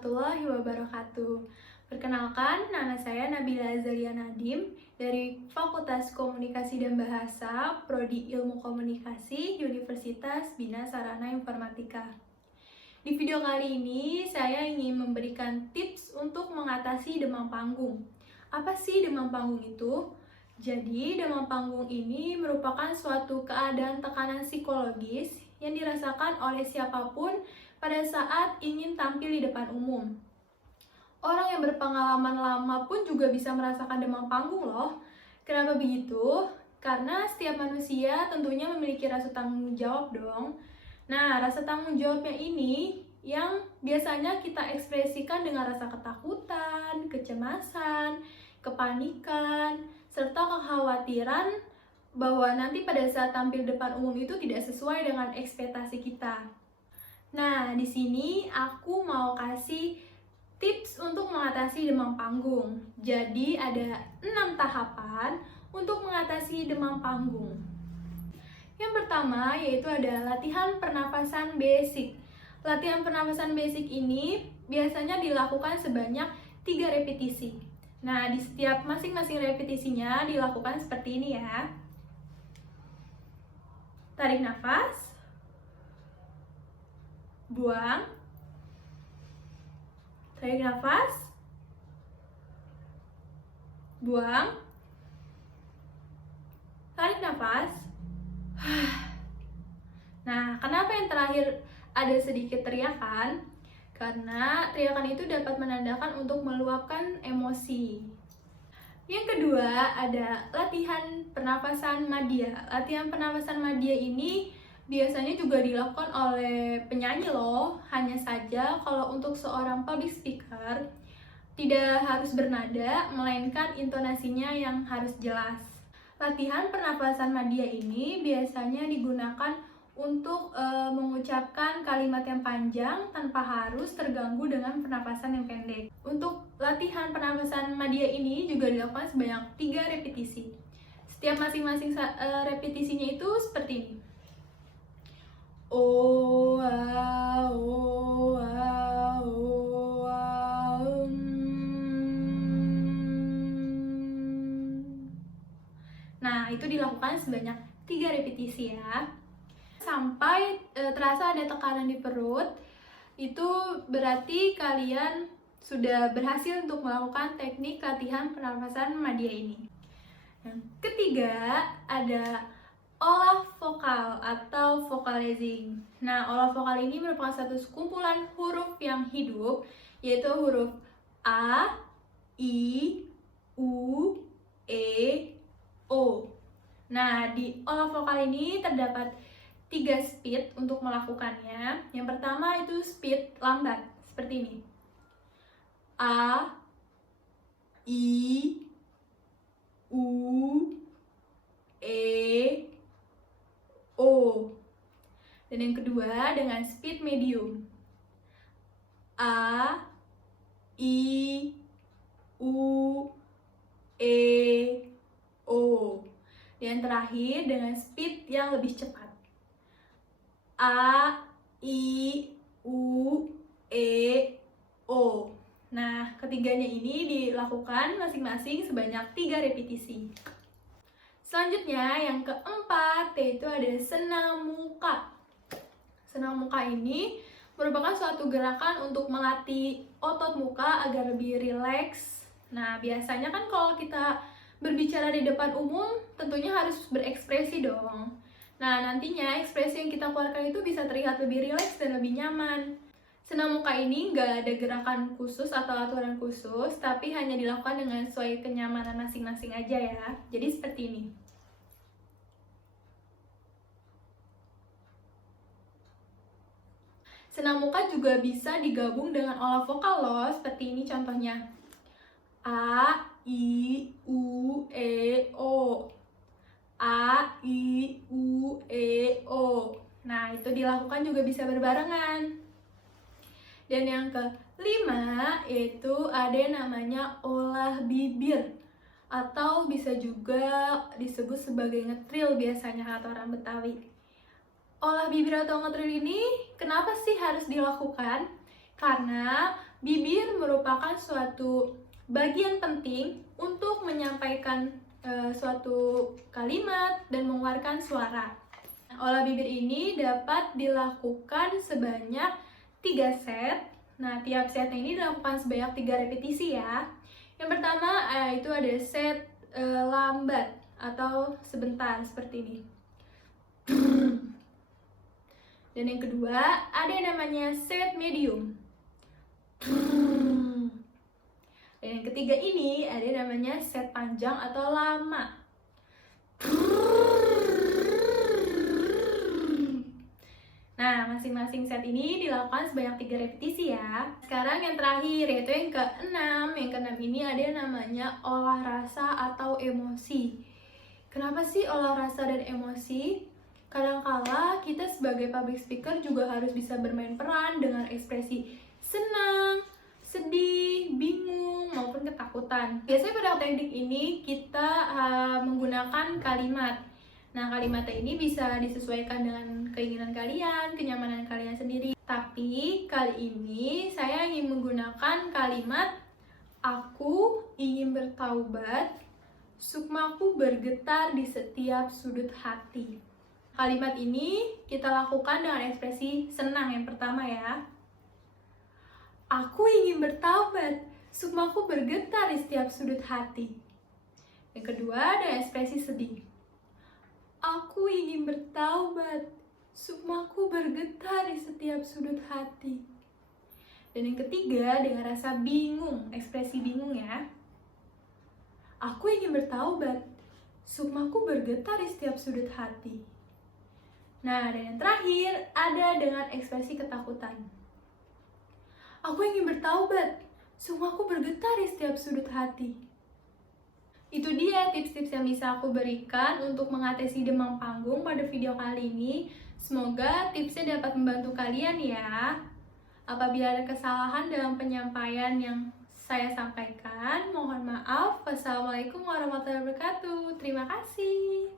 warahmatullahi wabarakatuh. Perkenalkan, nama saya Nabila Azalia Nadim dari Fakultas Komunikasi dan Bahasa, Prodi Ilmu Komunikasi, Universitas Bina Sarana Informatika. Di video kali ini, saya ingin memberikan tips untuk mengatasi demam panggung. Apa sih demam panggung itu? Jadi, demam panggung ini merupakan suatu keadaan tekanan psikologis yang dirasakan oleh siapapun pada saat ingin tampil di depan umum. Orang yang berpengalaman lama pun juga bisa merasakan demam panggung loh. Kenapa begitu? Karena setiap manusia tentunya memiliki rasa tanggung jawab dong. Nah, rasa tanggung jawabnya ini yang biasanya kita ekspresikan dengan rasa ketakutan, kecemasan, kepanikan, serta kekhawatiran bahwa nanti pada saat tampil depan umum itu tidak sesuai dengan ekspektasi kita. Nah, di sini aku mau kasih tips untuk mengatasi demam panggung. Jadi ada 6 tahapan untuk mengatasi demam panggung. Yang pertama yaitu ada latihan pernapasan basic. Latihan pernapasan basic ini biasanya dilakukan sebanyak 3 repetisi. Nah, di setiap masing-masing repetisinya dilakukan seperti ini ya. Tarik nafas, buang, tarik nafas, buang, tarik nafas. Nah, kenapa yang terakhir ada sedikit teriakan? Karena teriakan itu dapat menandakan untuk meluapkan emosi. Yang kedua ada latihan pernapasan madya. Latihan pernapasan madya ini biasanya juga dilakukan oleh penyanyi loh. Hanya saja kalau untuk seorang public speaker tidak harus bernada, melainkan intonasinya yang harus jelas. Latihan pernapasan madya ini biasanya digunakan untuk mengucapkan kalimat yang panjang tanpa harus terganggu dengan pernapasan yang pendek. Untuk latihan pernapasan madya ini juga dilakukan sebanyak 3 repetisi. Setiap masing-masing repetisinya itu seperti ini. Nah, itu dilakukan sebanyak 3 repetisi ya. Sampai terasa ada tekanan di perut, itu berarti kalian sudah berhasil untuk melakukan teknik latihan pernapasan madya ini. Yang ketiga ada olah vokal atau vocalizing. Nah, olah vokal ini merupakan satu kumpulan huruf yang hidup, yaitu huruf A, I, U, E, O. Nah, di olah vokal ini terdapat 3 speed untuk melakukannya. Yang pertama itu speed lambat, seperti ini. A, I, U, E, O. Dan yang kedua dengan speed medium. A, I, U, E, O. Dan terakhir dengan speed yang lebih cepat. A, I, U, E, O. Nah, ketiganya ini dilakukan masing-masing sebanyak 3 repetisi. Selanjutnya, yang keempat yaitu ada senam muka. Senam muka ini merupakan suatu gerakan untuk melatih otot muka agar lebih rileks. Nah, biasanya kan kalau kita berbicara di depan umum, tentunya harus berekspresi dong. Nah, nantinya ekspresi yang kita keluarkan itu bisa terlihat lebih rileks dan lebih nyaman. Senam muka ini nggak ada gerakan khusus atau aturan khusus, tapi hanya dilakukan dengan sesuai kenyamanan masing-masing aja ya. Jadi seperti ini. Senam muka juga bisa digabung dengan olah vokal loh, seperti ini contohnya. A, I, U, E, O. A, I, U, E, O. Nah, itu dilakukan juga bisa berbarengan. Dan yang kelima yaitu ada yang namanya olah bibir, atau bisa juga disebut sebagai ngetril biasanya kata orang Betawi. Olah bibir atau ngetril ini kenapa sih harus dilakukan? Karena Bibir merupakan suatu bagian penting untuk menyampaikan suatu kalimat dan mengeluarkan suara. Olah bibir ini dapat dilakukan sebanyak 3 set. Nah, tiap setnya ini dilakukan sebanyak 3 repetisi ya. Yang pertama itu ada set lambat atau sebentar seperti ini. Dan yang kedua ada yang namanya set medium. Dan yang ketiga ini ada yang namanya set panjang atau lama. Nah, masing-masing set ini dilakukan sebanyak 3 repetisi ya. Sekarang yang terakhir, yaitu yang keenam. Yang keenam ini ada yang namanya olah rasa atau emosi. Kenapa sih olah rasa dan emosi? Kadangkala kita sebagai public speaker juga harus bisa bermain peran dengan ekspresi senang, sedih, bingung, maupun ketakutan. Biasanya pada teknik ini kita menggunakan kalimat. Nah, kalimatnya ini bisa disesuaikan dengan keinginan kalian, kenyamanan kalian sendiri. Tapi kali ini saya ingin menggunakan kalimat aku ingin bertaubat, sukmaku bergetar di setiap sudut hati. Kalimat ini kita lakukan dengan ekspresi senang yang pertama ya. Aku ingin bertaubat, sukmaku bergetar di setiap sudut hati. Yang kedua ada ekspresi sedih. Aku ingin bertaubat, sukmaku bergetar di setiap sudut hati. Dan yang ketiga dengan rasa bingung, ekspresi bingung ya. Aku ingin bertaubat, sukmaku bergetar di setiap sudut hati. Nah, dan yang terakhir ada dengan ekspresi ketakutan. Aku ingin bertaubat, sukmaku bergetar di setiap sudut hati. Itu dia tips-tips yang bisa aku berikan untuk mengatasi demam panggung pada video kali ini. Semoga tipsnya dapat membantu kalian ya. Apabila ada kesalahan dalam penyampaian yang saya sampaikan, mohon maaf. Wassalamualaikum warahmatullahi wabarakatuh. Terima kasih.